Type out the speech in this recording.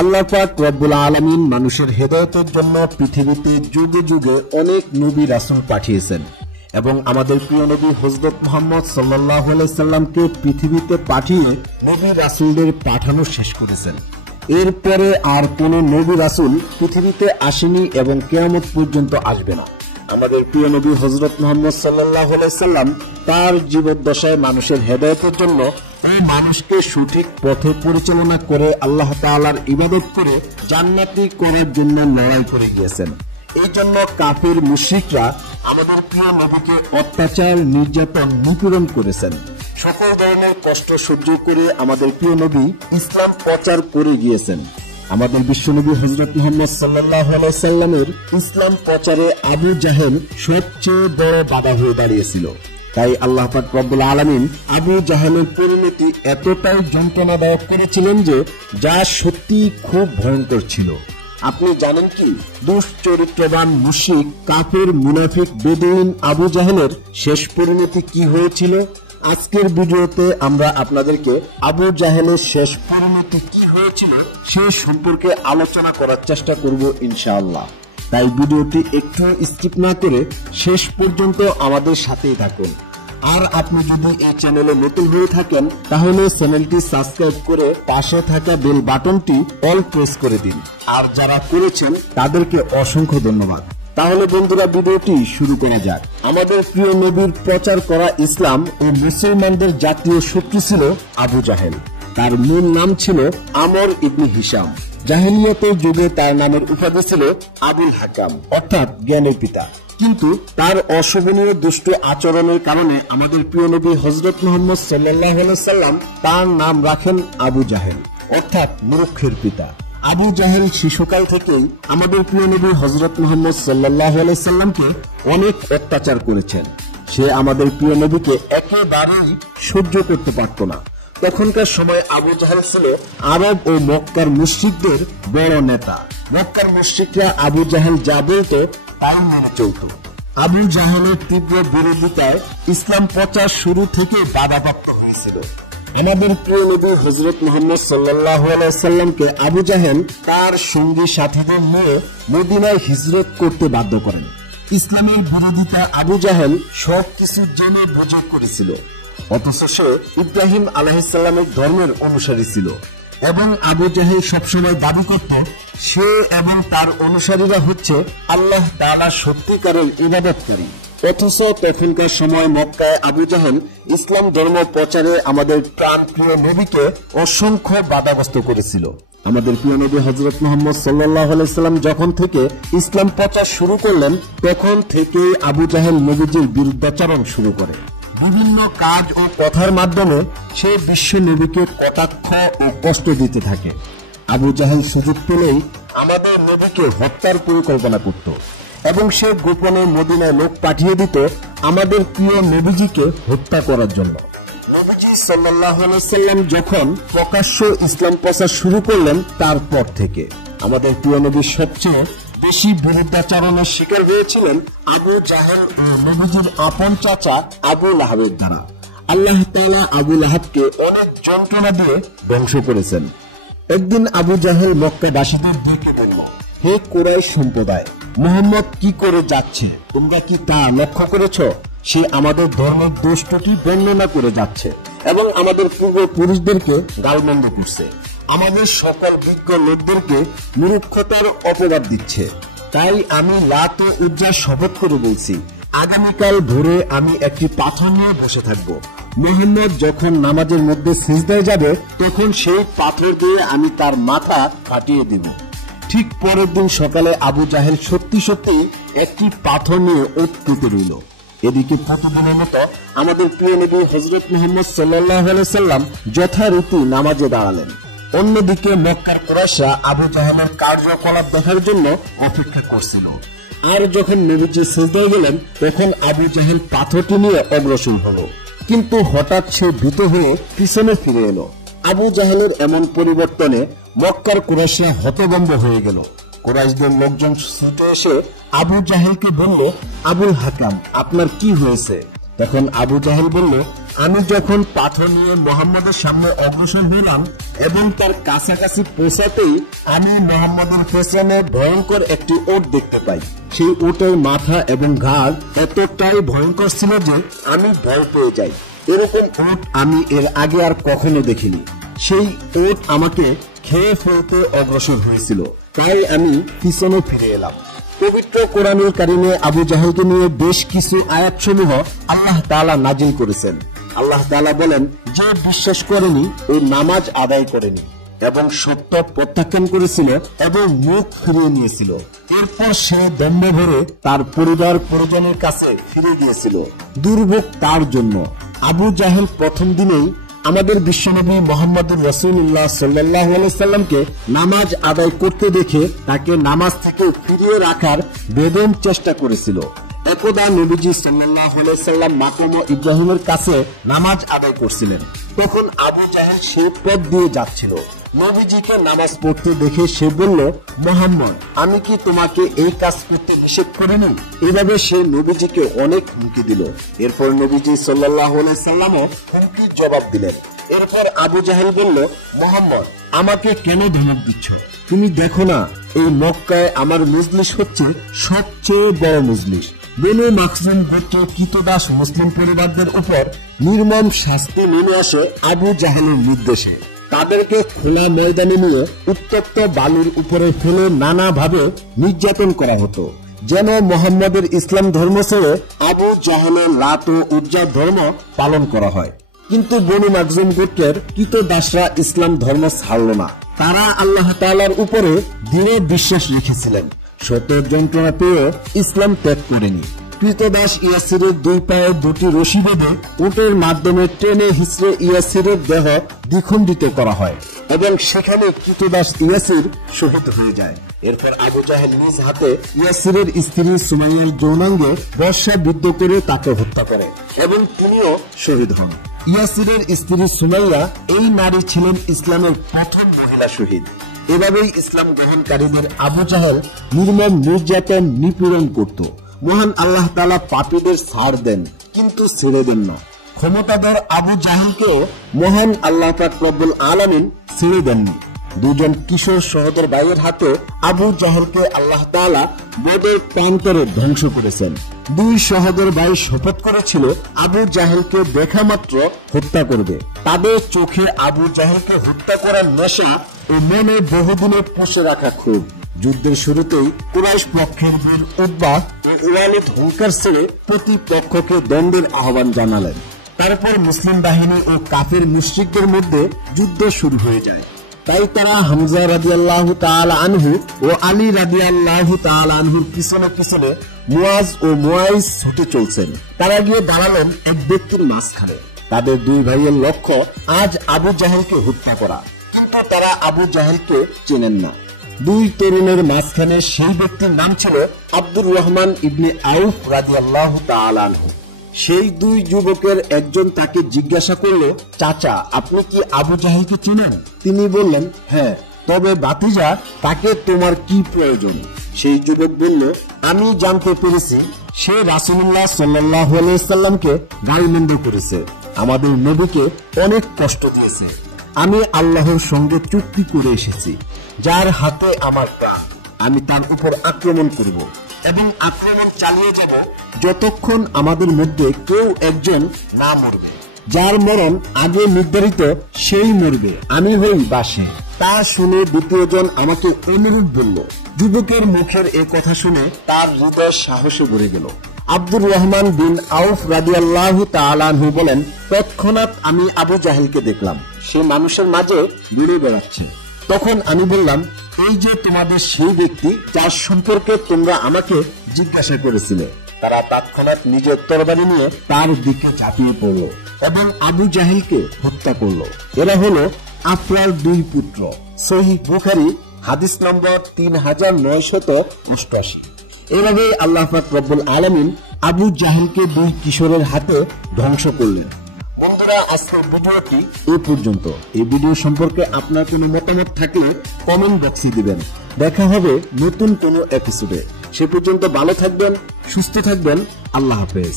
আল্লাহ পাক রব্বুল আলামিন মানুষের হেদায়েতের জন্য পৃথিবীতে যুগে যুগে অনেক নবী রাসূল পাঠিয়েছেন এবং আমাদের প্রিয় নবী হযরত মুহাম্মদ সাল্লাল্লাহু আলাইহি সাল্লামকে পৃথিবীতে পাঠিয়ে নবী রাসূলদের পাঠানো শেষ করেছেন। এরপরে আর কোনো নবী রাসূল পৃথিবীতে আসেনি এবং কিয়ামত পর্যন্ত আসবে না। আমাদের প্রিয় নবী হযরত মুহাম্মদ সাল্লাল্লাহু আলাইহি সাল্লাম তার জীবদ্দশায় মানুষের হেদায়েতের জন্য এই মানুষকে সঠিক পথে পরিচালনা করে আল্লাহ তাআলার ইবাদত করে জান্নাতি করার জন্য লড়াই করে গিয়েছেন। এই জন্য কাফির মুশরিকরা আমাদের প্রিয় নবীকে অত্যাচার, নির্যাতন, নিপীড়ন করেছেন। সকল ধরনের কষ্ট সহ্য করে আমাদের প্রিয় নবী ইসলাম প্রচার করে গিয়েছেন। আমাদের বিশ্বনবী হযরত মুহাম্মদ সাল্লাল্লাহু আলাইহি সাল্লামের ইসলাম প্রচারে আবু জাহেল সবচেয়ে বড় বাধা হয়ে দাঁড়িয়েছিল। তাই আল্লাহ পাক রব্বুল আলামিন আবু জাহেলের পরিণতি এতটাই যন্ত্রণাদায়ক করেছিলেন যে যা সত্যি খুব ভয়ঙ্কর ছিল। আপনি জানেন কি, দুশ্চরিত্রবান মুশরিক, কাফির, মুনাফিক, বেদুইন আবু জাহেলের শেষ পরিণতি কি হয়েছিল? আজকের ভিডিওতে আমরা আপনাদেরকে আবু জাহেলের শেষ পরিণতি কি হয়েছিল সে সম্পর্কে আলোচনা করার চেষ্টা করব ইনশাআল্লাহ। তাই ভিডিওটি একটু স্কিপ না করে শেষ পর্যন্ত আমাদের সাথেই থাকুন। আর আপনি যদি এই চ্যানেলে নতুন হয়ে থাকেন তাহলে চ্যানেলটি সাবস্ক্রাইব করে পাশে থাকা বেল বাটনটি অল প্রেস করে দিন। আর যারা করেছেন তাদেরকে অসংখ্য ধন্যবাদ। তাহলে বন্ধুরা, ভিডিওটি শুরু করা যাক। আমাদের প্রিয় নবীর প্রচার করা ইসলাম ও মুসলমানদের জাতীয় শত্রু ছিল আবু জাহেল। তার মূল নাম ছিল আমর ইবনে হিশাম। জাহেলিয়াতের যুগে তার নামের উপাধি ছিল আবুল হাকাম, অর্থাৎ জ্ঞানের পিতা। কিন্তু তার অশোভনীয় দুষ্ট আচরণের কারণে আমাদের প্রিয় নবী হযরত মুহাম্মদ সাল্লাল্লাহু আলাইহি সাল্লাম তার নাম রাখেন আবু জাহেল, অর্থাৎ মূর্খের পিতা। আবু জাহেল শিশুকাল থেকেই আমাদের প্রিয় নবী হযরত মুহাম্মদ সাল্লাল্লাহু আলাইহি সাল্লামকে অনেক অত্যাচার করেছেন। সে আমাদের প্রিয় নবীকে একেবারেই সহ্য করতে পারত না। তখনকার সময় আবু জাহেল ছিল আরব ও মক্কার মুশরিকদের বড় নেতা। মক্কার মুশরিকরা আবু জাহেল যা বলতো তাই মেনে চলত। আবু জাহেলের তীব্র বিরোধিতায় ইসলাম প্রচার শুরু থেকে বাধাপ্রাপ্ত হয়েছিল। আমাদের প্রিয় নবী হযরত মুহাম্মদ সাল্লাল্লাহু আলাইহি সাল্লামকে আবু জাহেল তার সঙ্গী সাথীদের নিয়ে মদিনায় হিজরত করতে বাধ্য করেন। ইসলামের বিরোধিতা আবু জাহেল সবকিছু জেনে বুঝে করেছিল, অথচ সে ইব্রাহিম আলাইহিস সালামের ধর্মের অনুসারী ছিল এবং আবু জাহেল সবসময় দাবি করত সে এবং তার অনুসারীরা হচ্ছে আল্লাহ তাআলার সত্যিকারের ইবাদতকারী। অথচ তখনকার সময় মক্কায় আবু জাহেল ইসলাম ধর্ম প্রচারে আমাদের প্রাণপ্রিয় নবীকে অসংখ্য বাধাগ্রস্ত করেছিল। আমাদের প্রিয় নবী হযরত মুহাম্মদ সাল্লাল্লাহু আলাইহি সাল্লাম যখন থেকে ইসলাম প্রচার শুরু করলেন তখন থেকে আবু জাহেল নবীজির বিরুদ্ধাচরণ শুরু করে। বিভিন্ন কাজ ও কথার মাধ্যমে সে বিশ্ব নবীকে কটাক্ষ ও কষ্ট দিতে থাকে। আবু জাহেল সুযোগ পেলেই আমাদের নবীকে হত্যার পরিকল্পনা করত এবং সে গোপনে মদিনায় লোক পাঠিয়ে দিত আমাদের প্রিয় নবীজিকে হত্যা করার জন্য। নবীজি সাল্লাল্লাহু আলাইহি সাল্লাম যখন প্রকাশ্য ইসলাম প্রচার শুরু করলেন তারপর থেকে আমাদের প্রিয় নবী সবচেয়ে বেশি বিরুদ্ধাচরণের শিকার হয়েছিলেন আবু জাহেল ও নবীজির আপন চাচা আবু লাহাবের দ্বারা। আল্লাহ তাআলা আবু লাহাবকে অনেক যন্ত্রণা দিয়ে ধ্বংস করেছেন। একদিন আবু জাহেল মক্কাবাসীদের ডেকে বলল, হে কুরাইশ সম্প্রদায়, মুহাম্মদ কি করে যাচ্ছে তোমরা কি তা লক্ষ্য করেছ? সে আমাদের ধর্মের দোষ ত্রুটি বর্ণনা করে যাচ্ছে এবং আমাদের পূর্বপুরুষদেরকে গালমন্দ করছে। আমাদের সকল বিজ্ঞ লোকদেরকে মূর্খতার অপবাদ দিচ্ছে। তাই আমি লাত ও উজ্জার শপথ করে বলছি, আগামীকাল ভোরে আমি একটি পাথর নিয়ে বসে থাকব। মুহাম্মদ যখন নামাজের মধ্যে সিজদায় যাবে তখন সেই পাথর দিয়ে আমি তার মাথা ফাটিয়ে দেব। ঠিক পরের দিন সকালে আবু জাহেল সত্যি সত্যি একটি পাথর নিয়ে উৎকৃত রইল। এদিকে প্রতিদিনের মতো আমাদের প্রিয় নবী হযরত মুহাম্মদ সাল্লাল্লাহু আলাইহি সাল্লাম যথারীতি নামাজে দাঁড়ালেন। অন্যদিকে মক্কার কুরাইশরা আবু জাহেলের কার্যকলাপ দেখার জন্য অপেক্ষা করছিল। আর যখন নবীজি সিজদায় গেলেন তখন আবু জাহেল পাথরটি নিয়ে অগ্রসর হলো, কিন্তু হঠাৎ সে ভীত হয়ে পিছনে ফিরে এলো। আবু জাহেলের এমন পরিবর্তনে মক্কার কুরাইশরা হতভম্ব হয়ে গেল। কুরাইশদের লোকজন ছুটে এসে আবু জাহেলকে বলল, আবুল হাকাম, আপনার কি হয়েছে? তখন আবু জাহেল বলল, আমি যখন পাথর নিয়ে মুহাম্মদের সামনে অগ্রসর হলাম এবং তার কাছাকাছি পৌঁছাতেই আমি মুহাম্মদের পেছনে ভয়ঙ্কর একটি উট দেখতে পাই। সেই উটের মাথা এবং ঘাড় এতটাই ভয়ঙ্কর ছিল যে আমি ভয় পেয়ে যাই। এরকম উট আমি এর আগে আর কখনো দেখিনি। সেই উট আমাকে খেয়ে ফেলতে অগ্রসর হয়েছিল, তাই আমি পিছনে ফিরে এলাম। পবিত্র কোরআনুল কারীমে আবু জাহেলকে নিয়ে বেশ কিছু আয়াতসমূহ আল্লাহ তাআলা নাজিল করেছেন। আল্লাহ তাআলা বলেন, যে বিশ্বাস করেনি ও নামাজ আদায় করেনি এবং সত্য প্রত্যাখ্যান করেছিল এবং মুখ ফিরিয়ে নিয়েছিল, এরপর সে দম্ভ ভরে তার পরিবার পরিজনের কাছে ফিরে গিয়েছিল, দুর্ভোগ তার জন্য। আবু জাহেল প্রথম দিনেই আমাদের বিশ্বনবী মুহাম্মদুর রাসূলুল্লাহ সাল্লাল্লাহু আলাইহি সাল্লামকে নামাজ আদায় করতে দেখে তাকে নামাজ থেকে ফিরিয়ে রাখার বেদম চেষ্টা করেছিল। একদা নবীজি সাল্লাল্লাহু আলাইহি সাল্লাম মাকাম ইব্রাহিমের কাছে নামাজ আদায় করছিলেন। তখন আবু জাহেল সেই পথ দিয়ে যাচ্ছিল। নবীজিকে নামাজ পড়তে দেখে সে বলল, মুহাম্মদ, আমি কি তোমাকে এই কাজ করতে নিষেধ করিনি? এভাবে সে নবীজিকে অনেক হুমকি দিল। এরপর নবীজি সাল্লাল্লাহু আলাইহি সাল্লামও হুমকির জবাব দিলেন। এরপর আবু জাহেল বলল, মুহাম্মদ, আমাকে কেন ধমক দিচ্ছ? তুমি দেখো না এই মক্কায় আমার মজলিস হচ্ছে সবচেয়ে বড় মজলিস। বনু মাখজুম গোত্রের কৃতদাস মুসলিম পরিবারদের উপর নির্মম শাস্তি নেমে আসে আবু জাহেলের নির্দেশে। তাদেরকে খোলা ময়দানে নিয়ে উত্তপ্ত বালুর উপরে ফেলে নানাভাবে নির্যাতন করা হতো, যেন মুহাম্মদের ইসলাম ধর্ম ছেড়ে আবু জাহেলের লাত ও উজ্জা ধর্ম পালন করা হয়। কিন্তু বনু মাখজুম গোত্রের কৃতদাসরা ইসলাম ধর্ম ছাড়ল না। তারা আল্লাহ তাআলার উপরে দৃঢ় বিশ্বাস রেখেছিলেন। শত যন্ত্রণা পেয়ে ইসলাম ত্যাগ করেনি। কৃতদাস ইয়াসিরের দুই পায়ে দুটি রশি বেঁধে উটের মাধ্যমে টেনে হিচড়ে ইয়াসিরের দেহ দ্বিখণ্ডিত করা হয় এবং সেখানে কৃতদাস ইয়াসির শহীদ হয়ে যায়। এরপর আবু জাহেল নিজ হাতে ইয়াসিরের স্ত্রী সুমাইয়ার যৌনাঙ্গে বর্ষা বিদ্ধ করে তাকে হত্যা করে এবং তিনিও শহীদ হন। ইয়াসিরের স্ত্রী সুমাইয়া এই নারী ছিলেন ইসলামের প্রথম মহিলা শহীদ। এভাবেই ইসলাম গ্রহণকারীদের আবু জাহেল নির্মম নির্যাতন নিপীড়ন করত। মহান আল্লাহ তাআলা পাপীদের ছাড় দেন, কিন্তু ছেড়ে দেন না। ক্ষমতাধর আবু জাহেলকেও মহান আল্লাহ পাক রব্বুল আলামিন ছেড়ে দেননি। দুজন কিশোর সহোদর ভাইয়ের হাতে আবু জাহেলকে আল্লাহ তাআলা বদর প্রান্তরে ধ্বংস করেছেন। দুই সহোদর ভাই শপথ করেছিল আবু জাহেলকে দেখা মাত্র হত্যা করবে। তাদের চোখে আবু জাহেলকে হত্যা করার নেশা ও মনে বহুদিনে পুষে রাখা ক্ষোভ। যুদ্ধের শুরুতেই কুরাইশ পক্ষের বীর উতবা ও ওয়ালিদ হুঙ্কার ছেড়ে প্রতিপক্ষকে দ্বন্দ্বের আহ্বান জানালেন। তারপর মুসলিম বাহিনী ও কাফের মুশরিকদের মধ্যে যুদ্ধ শুরু হয়ে যায়। তাই তারা হামজা রাদিয়াল্লাহু তাআলা আনহু ও আলী রাদিয়াল্লাহু তাআলা আনহুর পিছনে পিছনে মুয়াজ ও মুয়াইজ ছুটে চলছেন। তারা গিয়ে দাঁড়ালেন এক ব্যক্তির মাঝখানে। তাদের দুই ভাইয়ের লক্ষ্য আজ আবু জাহেলকে হত্যা করা, কিন্তু তারা আবু জাহেলকে চেনেন না। দুই তরুণের মাঝখানে সেই ব্যক্তির নাম ছিল আব্দুর রহমান ইবনে আউফ রাদিয়াল্লাহু তাআলা আনহু। সেই দুই যুবকের একজন তাকে জিজ্ঞাসা করলো, চাচা, আপনি কি আবু জাহেলকে চেনেন? তিনি বললেন, হ্যাঁ, তবে ভাতিজা, তাকে তোমার কি প্রয়োজন? সেই যুবক বলল, আমি জানতে পেরেছি সে রাসূলুল্লাহ সাল্লাল্লাহু আলাইহি সাল্লামকে গালমন্দ করেছে, আমাদের নবীকে অনেক কষ্ট দিয়েছে। আমি আল্লাহর সঙ্গে চুক্তি করে এসেছি, যার হাতে আমার প্রাণ, আমি তার উপর আক্রমণ করব এবং আক্রমণ চালিয়ে যাব যতক্ষণ আমাদের মধ্যে কেউ একজন না মরবে। যার মরণ আগে নির্ধারিত সেই মরবে, আমি হই বা সে। তা শুনে দ্বিতীয়জন আমাকে অনুরোধ বলল। যুবকের মুখের এ কথা শুনে তার হৃদয় সাহসে ভরে গেল। আব্দুর রহমান বিন আউফ রাদিয়াল্লাহু তাআলা আনহু বলেন, তৎক্ষণাৎ আমি আবু জাহেলকে দেখলাম, সে মানুষের মাঝে ঘুরে বেড়াচ্ছে। তখন আমি বললাম, এই যে তোমাদের সেই ব্যক্তি যার সম্পর্কে তোমরা আমাকে জিজ্ঞাসা করেছিলে। তারা তৎক্ষণাৎ নিজের তরবারি নিয়ে তার দিকে ঝাঁপিয়ে পড়ল এবং আবু জাহেলকে হত্যা করল। এরা হলো আফরার দুই পুত্র। সহিহ বুখারী হাদিস নম্বর 3988। এভাবে আল্লাহ পাক রব্বুল আলামিন আবু জাহেলকে দুই কিশোরের হাতে ধ্বংস করলেন। বন্ধুরা, আজকের ভিডিওটি এই পর্যন্ত। এই ভিডিও সম্পর্কে আপনার কোনো মতামত থাকলে কমেন্ট বক্সে দিবেন। দেখা হবে নতুন কোনো এপিসোডে। সে পর্যন্ত ভালো থাকবেন, সুস্থ থাকবেন। আল্লাহ হাফেজ।